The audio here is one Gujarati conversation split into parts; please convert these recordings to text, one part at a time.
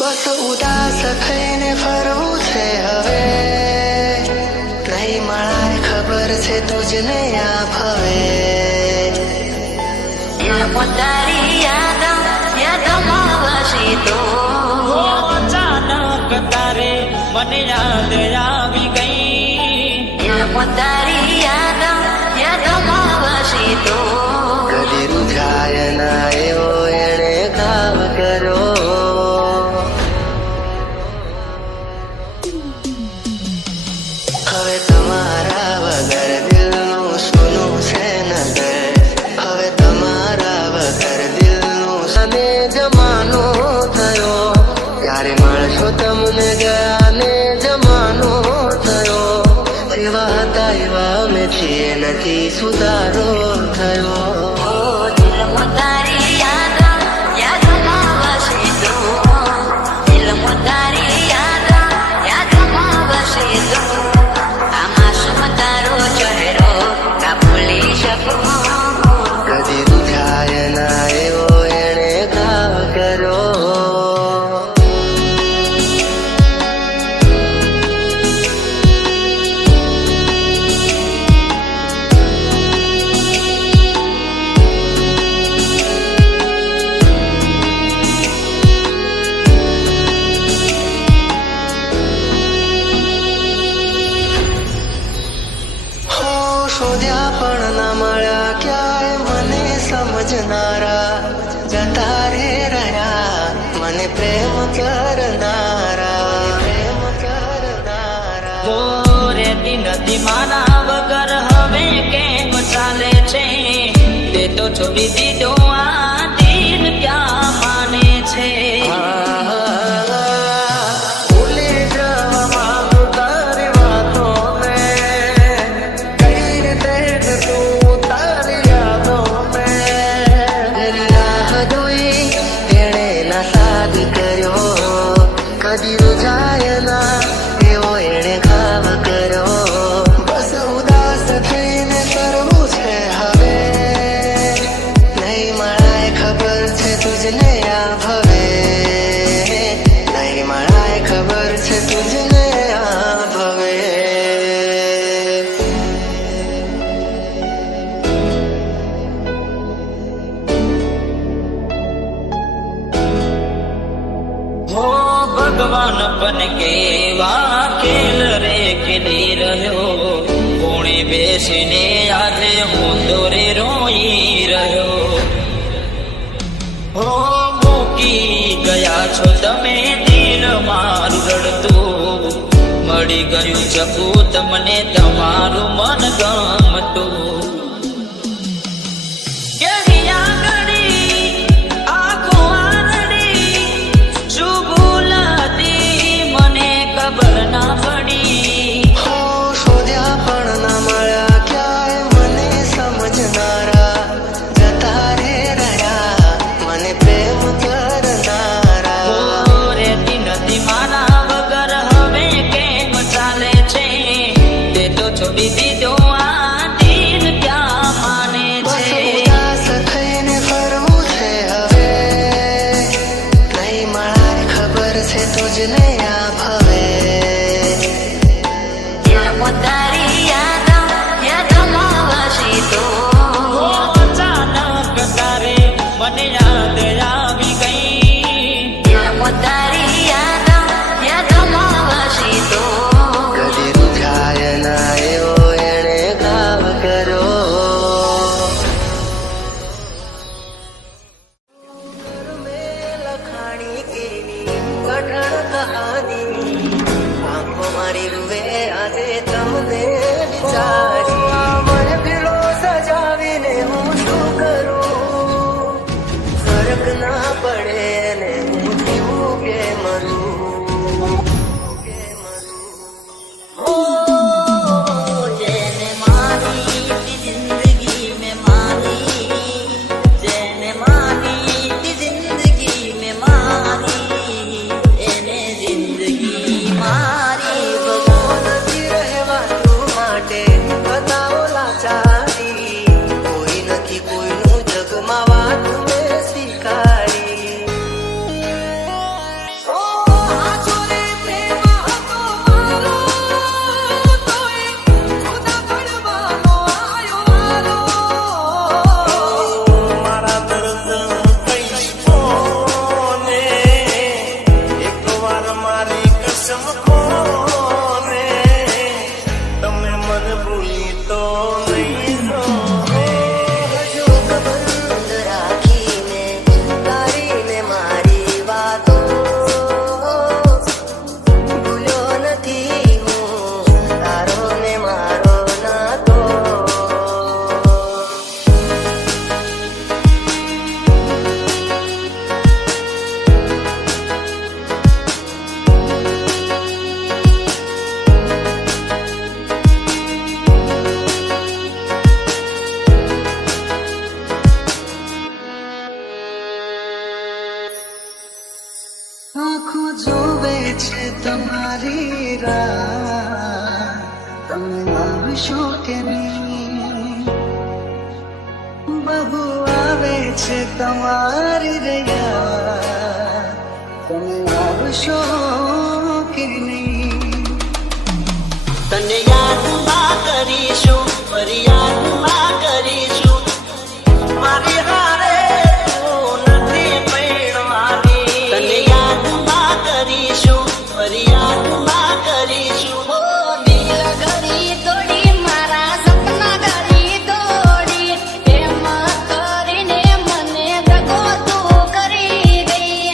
બસ ઉદાસ થઈને ફરવું છે હવે, નહીં મળાય ખબર છે તુજને આ ભવે. તારી યાદમાં વસી તો અચાનક તારે મને યાદ આવી ગઈ. તારી યાદમાં વસી તો કદી રૂઝાય ના એવો એણે ઘાવ કર્યો. હવે તમારા વગર દિલનું સોનું છે નગર, હવે તમારા વગર દિલનું સને જમાનો થયો. ક્યારે મળશો તમને ગયાને જમાનો થયો. જેવા હતા એવા અમે છીએ, નથી સુધારો થયો. તારી યાદમાં વસી તો તારી યાદમાં વસી તો આમાં શું તારો ચહેરો કા ભૂલી શકું. કદી રૂઝાય ના એવો એણે ઘાવ કર્યો. શોધ્યા પણ ના મળ્યા ક્યાંય મને સમજનારા, જતા રે રહ્યા મને પ્રેમ કરનારા. રેતી નથી મારા વગર હવે કેમ ચાલે છે, તે તો છોડી દીધો આ દિલ ક્યાં માને છે. ભૂલી જવા માંગુ તારી વાતોને, કઈ રીતે તું તારી યાદોને. એની રાહ જોઈ એણે ના સાદ કર્યો, કદી રૂઝાય ના એવો એણે ઘાવ કર્યો. બસ ઉદાસ થઈને કરવું છે હવે, નહીં મળાય ખબર છે તુજને આ ભવે. નહીં મળાય ખબર છે તુજને આ ભવે. હો ભગવાન પણ કેવા ખેલ રે ખેલી રહ્યો, કોણે બેસીને આજે હું દોરે રોઈ રહ્યો. હો મૂકી ગયા છો તમે દિલ મારું રડતું, મળી ગયું શકું તમને તમારું મન ગમતું. શોધ્યા પણ ના મળ્યા ક્યાંય મને સમજનારા, જતા રે રહ્યા મને પ્રેમ કરનારા. રેતી નથી મારા વગર હવે કેમ ચાલે છે, તે તો છોડી દીધો આ દિલ ક્યાં માને બસ છે. ઉદાસ થઈને ફરવું છે હવે, નહીં મળાય ખબર છે તુજને આ ભવે. તારી યાદમાં વસી તો અચાનક તારે મને યાદ આવી ગઈ. તારી યાદમાં વસી તો કદી રૂઝાય ના એવો એણે ઘાવ કર્યો. લખાણી એની કઠણ કહાની, આંખો મારી રૂવે આજે તમને વિચારી. મને પીળો સજાવીને હું શું કરું, ફરક ના આંખો જોવે છે તમારી રાહ, તમે આવશો કે નહીં? બહુ આવે છે તમારી રૈયા, તમે આવશો કે નહીં? તને યાદમાં કરીશું, ફરી યાદમાં કરીશું, મારી હારે તું નથી પરણવાની. તને યાદમાં કરીશું, ફરી યાદમાં કરીશું. ઓ દિલ ઘડી તોડી મારા સપના ઘડી તોડી એમ કરીને મને દગો તું કરી ગઈ.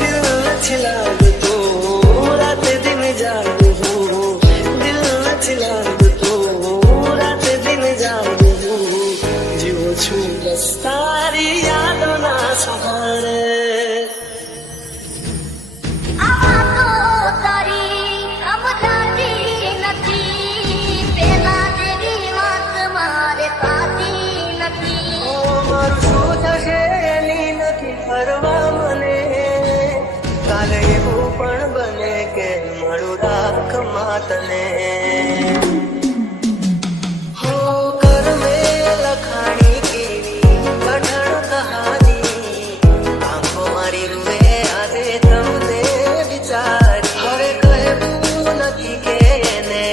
દિલ નથી લાગતું રાતે દિન જાગું હું, દિલ નથી લાગતું રાતે દિન જાગું હું, જીવું છું બસ તારી યાદોના સહારે. આ તો તારી સમજાતી નથી, પેલા જેવી વાત મારે થતી નથી. ઓ મારું શું થશે એની નથી પરવા મને, કાલે એવું પણ બને કે મળું રાખમાં તને. હો કર મેં લખાણી કેવી કઠણ કહાની, આંખો મારી રૂએ આજે તમને વિચારી. હવે કહેવું નથી કે એને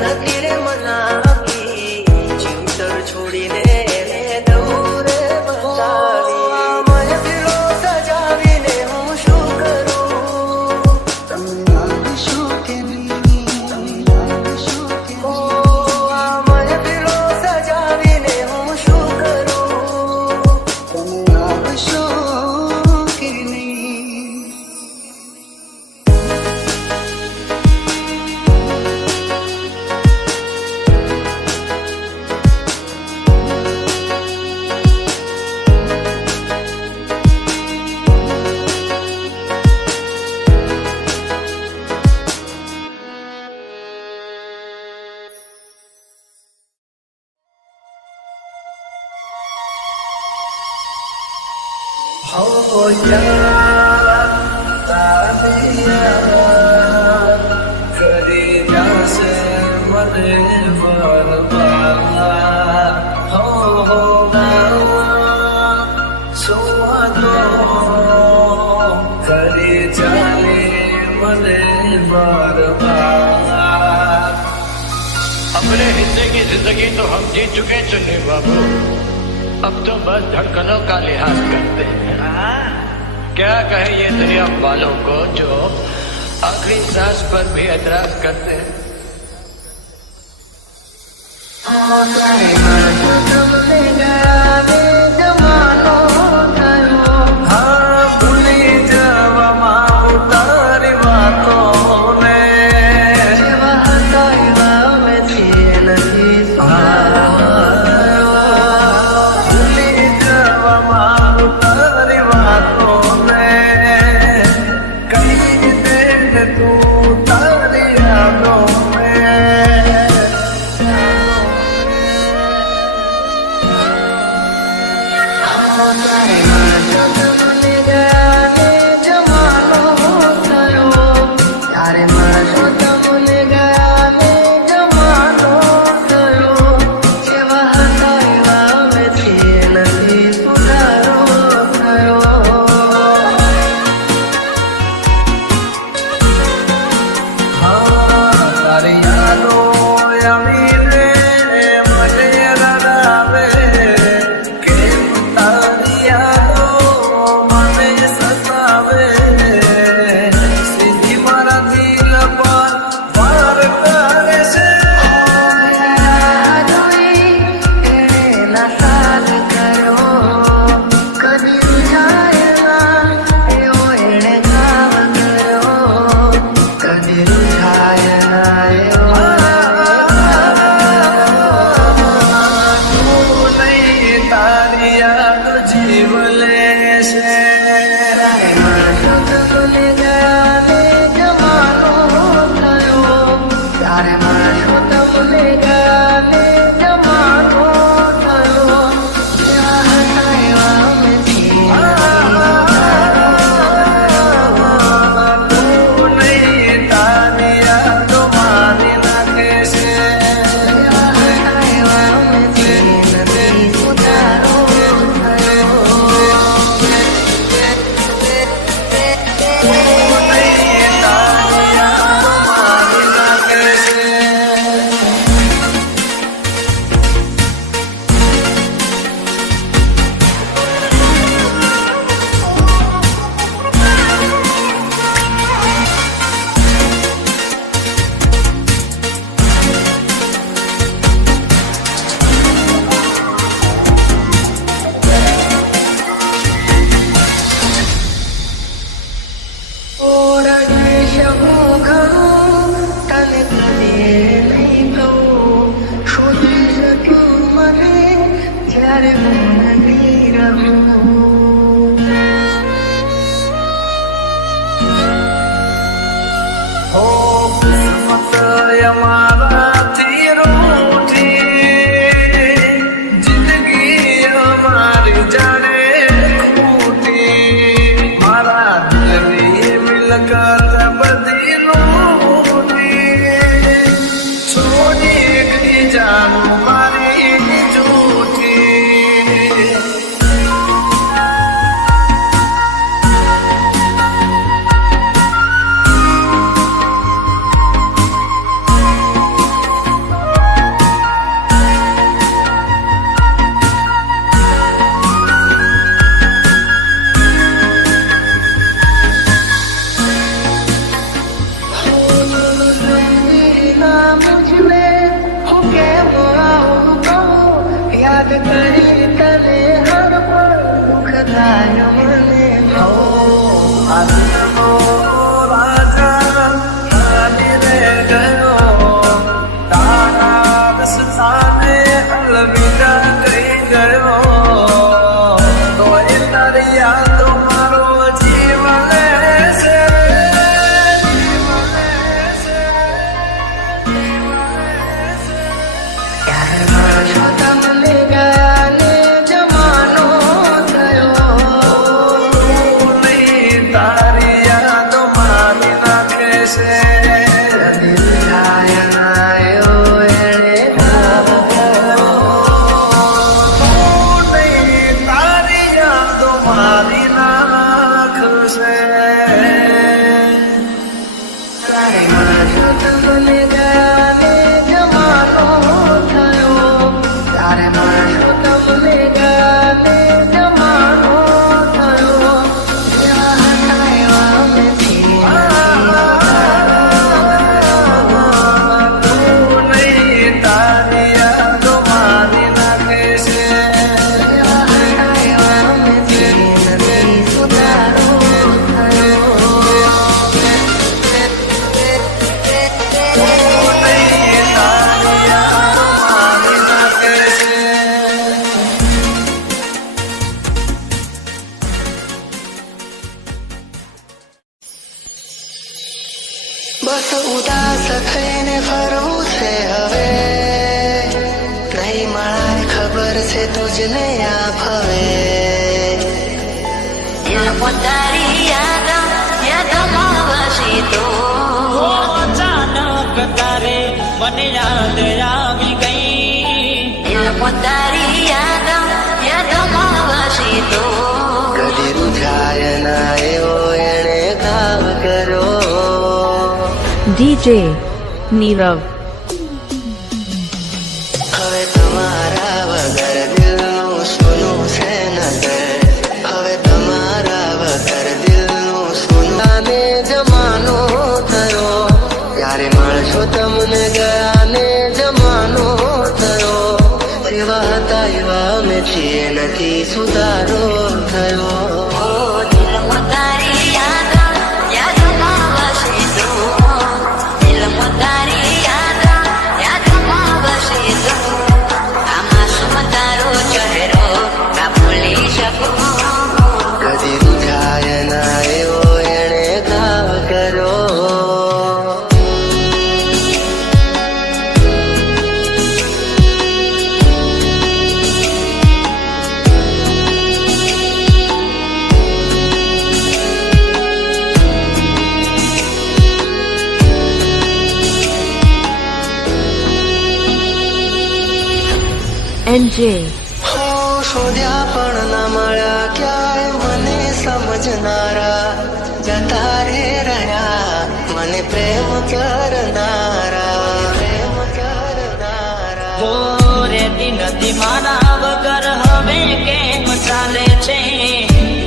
નથી રે મનાવી, જીવતર છોડીને એને દૂર બતાવી. મહેફિલો સજાવીને હું શું કરું? તમે આવશો કે નહીં? તમે આવશો કે નહીં? ઓ આ મહેફિલો સજાવીને હું શું કરું? તમે આવશો કે નહીં? हो यार तारिया કરી જાશે મને બરબાદ. હો સુવાદો કરી જાને મને બરબાદ. अपने हिस्से की जिंदगी तो हम जी चुके चुने बाबू, अब तो बस धड़कनों का लिहाज करते हैं. क्या कहे ये दुनिया वालों को जो आखिरी सांस पर भी एतराज करते हैं. તમને ગાવે જમાનો થયો, હા ભૂલી જવામાં તારી વાતોને, જેવા હતા એવા અમે છીએ નથી સુધારવા. ભૂલી જવામાં તારી વાતોને, કઈ રીતે તું તારી યાદોને. અમારાથી રૂઠી, જિંદગી અમારી જાણે ખૂટી, મારા દિલની મિલકત બધી લૂંટી, છોડી ગઈ જાનું મારી જૂઠી. યાદ કરી તને હર પળ દુઃખ થાય મને આનંદનો રાજા હાલીને ગયો, તારા રસ્તાને અલવિદા કહી ગયો, તોય તારી યાદો મારો જીવ લેશે, તમને ગાને જમાનો થયો, તારી યાદો મારી નાખે છે. દિલ થાય નાયો એણે તારી યાદો મારી નાખશે. તારે માર્યો તમને ગાને જમાનો થયો, તારે માર્યો તમને ગાને જમાનો થયો, એવા હતા એવા મેથી તું નહીં તારી યાદો મારી નાખે છે. એવા હતા એવા મેથી નથી સુધારો થયો. બસ ઉદાસ થઈને ફરવું છે હવે, નહીં મળાય ખબર છે તુજને આ ફવે. દિલ પોતારી યાદમાં વસી તો અચાનક તારે મને યાદ આવી ગઈ, દિલ પોતારી યાદમાં વસી તો કદી રૂઝાય ના એવો એણે ઘાવ કર્યો. DJ Nirav. હવે તમારા વગર દિલનું સોનું છે નજર, હવે તમારા વગર દિલનું સોનું આને જમાનો થયો, ત્યારે મળશો તમને ગાને જમાનો થયો, એવા હતા એવા અમે છીએ નથી સુધારો થયો. દિલ પોતારી યાદમાં વસી તો, દિલ પોતારી યાદમાં વસી તો, આમાં શું તારો ચહેરો ના ભૂલી શકું. કદી રૂઝાય ના એવો એણે ઘાવ કર્યો. NJ. હો શોધ્યા પણ ના મળ્યા ક્યાંય મને સમજનારા, જતા રે રહ્યા મને પ્રેમ કરનારા, પ્રેમ કરનારા. હો રેતી નથી મારા વગર હવે કેમ ચાલે છે,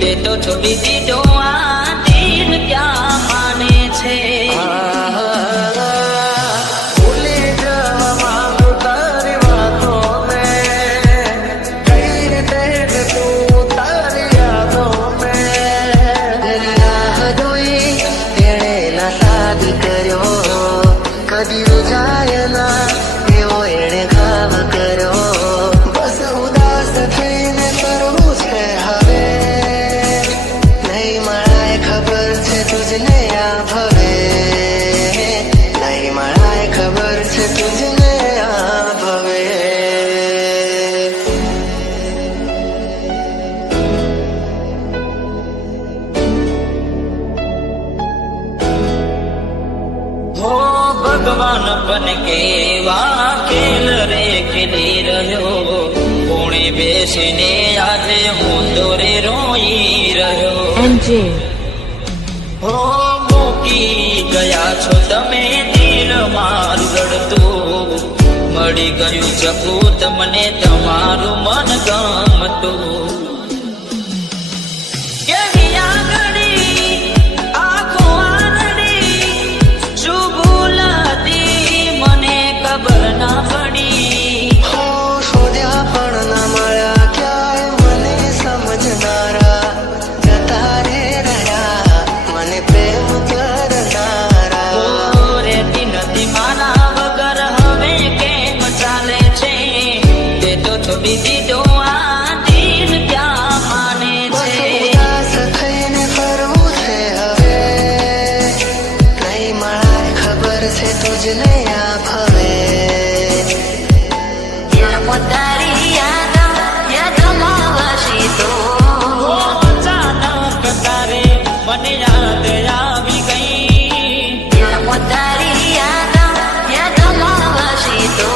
તે તો છોડી દીધો આ દિલ ક્યાં માને છે. ભૂલી જવા માંગુ તારી વાતોને, કઈ રીતે કે તું તારી યાદોને. તેરી રાહ જોઈ તેણે ના સાદ કર્યો, કદી રૂઝાય ના એવો એણે ઘાવ કર્યો. બસ ઉદાસ થઈને ફરવું છે હવે, નહીં નાનપણ કેવા ખેલ રે ખેલી રહ્યો કોણે બેસીને આજે હું દોરે રોઈ રહ્યો NJ, હો મૂકી ગયા છો તમે દિલ મારું રડતું મળી ગયું ચકું તમને તમારું મન ગમતું કેવી આંગળી આંખો આંગળી શું ભૂલ હતી મને ખબર ના પડી હો શોધ્યા પણ ના મળ્યા ક્યાંય મને સમજનારા જતા રે રહ્યા મને પ્રેમ કરનારા રેતી નથી મારા વગર હવે કેમ ચાલે છે તે તો છોડી દીધો આ દિલ ક્યાં માને બસ છે ઉદાસ થઈને ફરવું છે હવે નહીં મળાય ખબર છે તુજને આ ભવે તારી યાદમાં વસી તો અચાનક તારે મને યાદ આવી ગઈ તારી યાદમાં વસી તો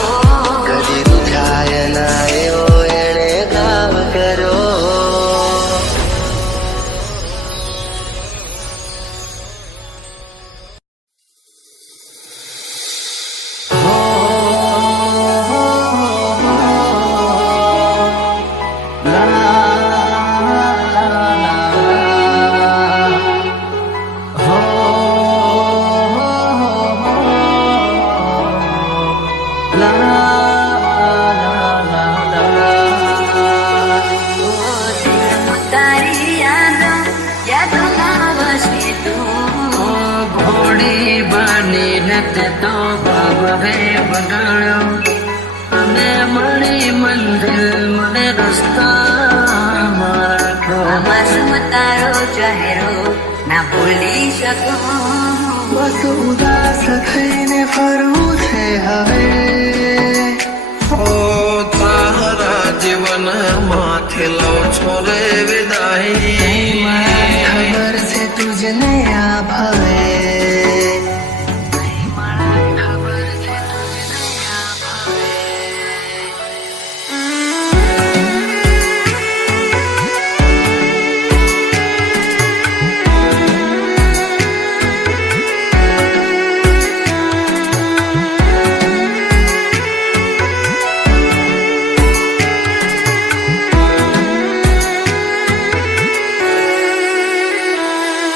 કદી રૂઠાય ના એવો એણે ગાવ કર્યો તારી યાદમાં વસી તો ઘોડી બનીને તે તો ભવે બગાડ્યો અને મળી મંદિર મને રસ્તા મારો માસૂમ તારો ચહેરો ના ભૂલી શકું બસ ઉદાસ થઈને ફરવું છે હવે ઓ તારા જીવન માંથી લઉં છો રે વિદાય ખબર છે તુજને આ ભવે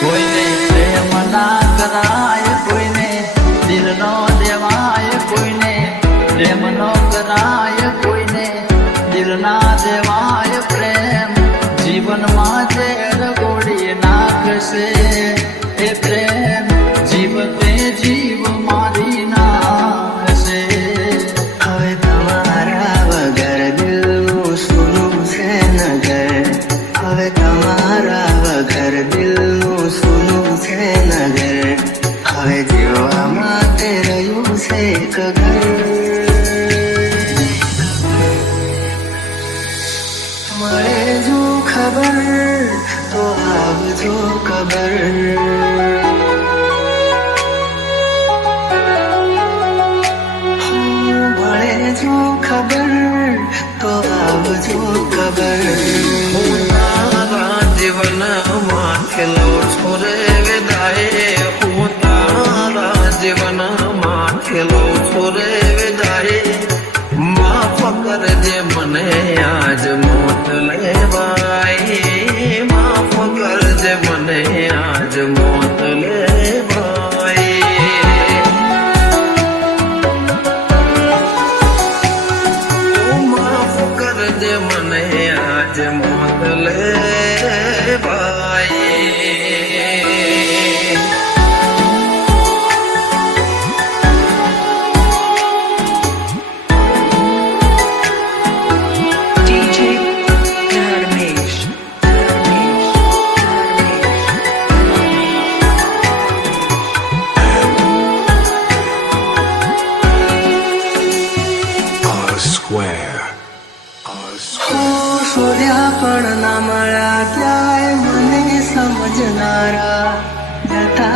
કોઈને પ્રેમ ના કરાય કોઈને દિલ નો દેવાય કોઈને પ્રેમ નો કરાય કોઈને દિલ ના દેવાય પ્રેમ જીવનમાં ઝેર ગોળી નાખશે એ પ્રેમ જીવતે જીવ મારી નાખશે હવે તમારા વગર દિલનું સૂનું છે નગર હવે તમારા વગર દિલનું સૂનું છે નગર હવે જીવવા માટે રહ્યું છે એક ઘર મળે જો ખબર તો આવજો ખબર મળે જો ખબર તો આવજો ખબર હું તારા જીવન માંથી લઉં છો રે વિદાય હું તારા જીવન માંથી લઉં છો રે વિદાય માફ કરજે મને આજ મોત લેવાય માફ કરજે મને આજ મોત લેવાય માફ કરજે મને આજ મોત લેવાય શોધ્યા પણ ના મળ્યા ક્યાંય મને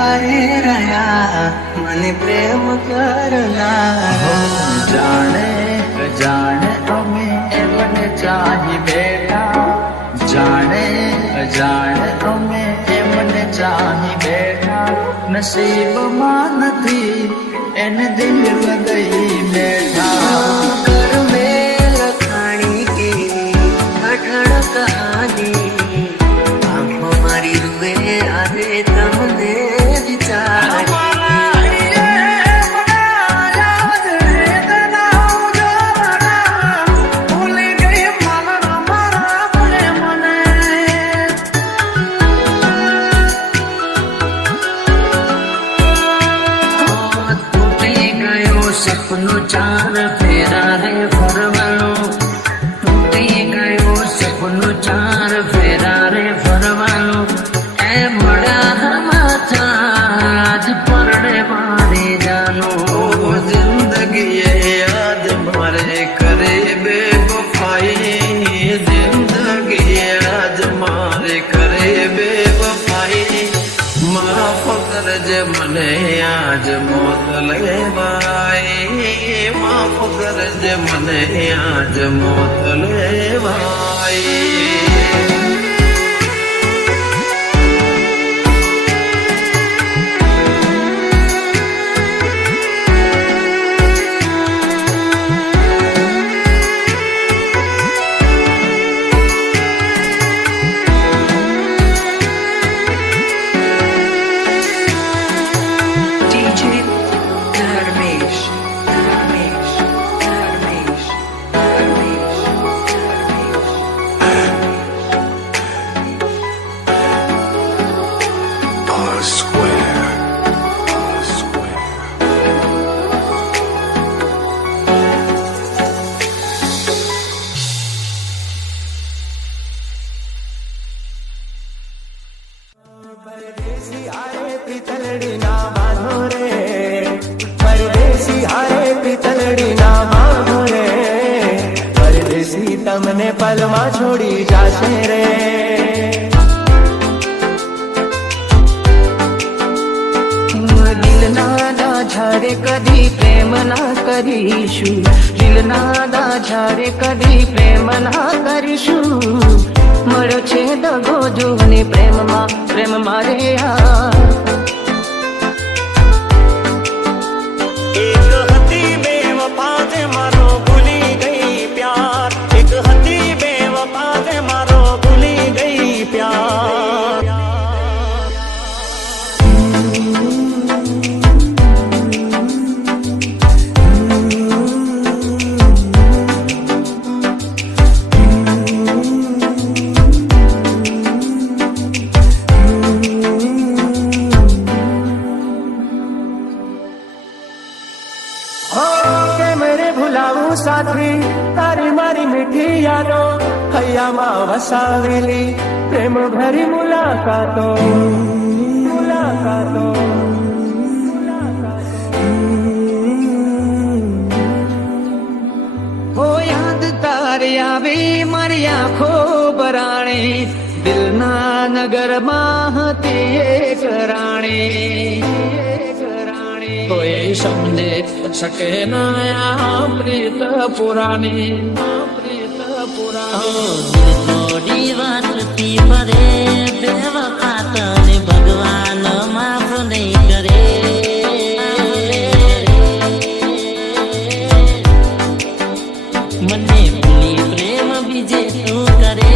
હારે રહ્યા મને પ્રેમ કરનારા જાણે અજાણે અમે એમને ચાહી બેઠા જાણે અજાણે અમે એમને ચાહી બેઠા નસીબમાં નથી એને દિલ લગઈ બેઠા कर में लखाणी की अठड़ कहानी आंखों मारी रुए आवे तमने विचार સપનું ચાર ફેરા રે ફરવાનું તૂટી ગયું સપનું ચાર ફેરા રે ફરવાનું એ મળ્યા માથા આજ પરડે મારી જાનું જિંદગી યાદ મારે કરે બેવફાઈ જિંદગી યાદ મારે કરે બેવફાઈ માફ કરજે મને આજ મોત લેવાઈ માફ કરજે મને આજ મોત લેવાઈ DJ Dharmesh, Dharmesh, Dharmesh, Dharmesh, R square. R square. परदेसी हारे पितलड़ी ना बांधो रे परदेसी हारे पितलड़ी ना बांधो रे परदेसी तमने पलमा छोड़ी जाशे रे દિલના ઝાડે કદી પ્રેમ ના કરીશું દિલના ઝાડે કદી પ્રેમ ના કરીશું મળ્યો છે દગો જોને પ્રેમ મારે એક હતી બેવફા તે મારો ભૂલી ગઈ પ્યાર એક હતી બેવફા તે મારો ભૂલી ગઈ પ્યાર સાથી તારી મારી મીઠી યાદો હૈયામાં વસાવેલી પ્રેમ ભરી મુલાકાતો મુલાકાતો હો યાદ તારી આવી મારી આંખો બરાણી દિલના નગરમાં હતી એક રાણી કોઈ સમજે શકે ના પ્રીત પુરાણી પ્રીત પુરાણી થોડી વાતથી પરે બેવફા તને ભગવાન માફ નહીં કરે મને ભૂલી પ્રેમ બીજે તું કરે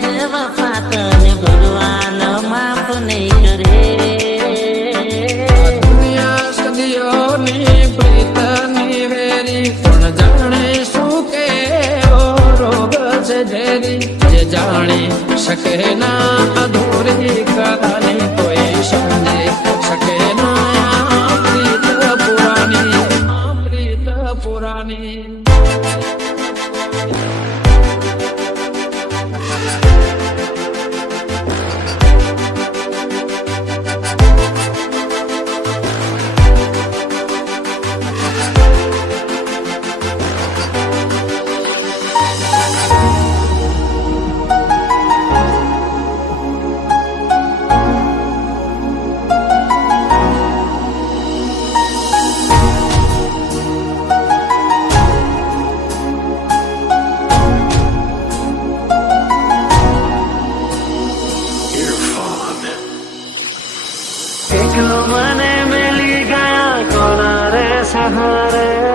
બેવફા તને ભગવાન માફ નહીં કરે પ્રીતની વેરી કોણ જાણે શું કે રોગ છે ઝેરી જે જાણી શકે ના અધૂરી કહાની કોઈ સમજે શકે ના પ્રીત પુરાણી સહારે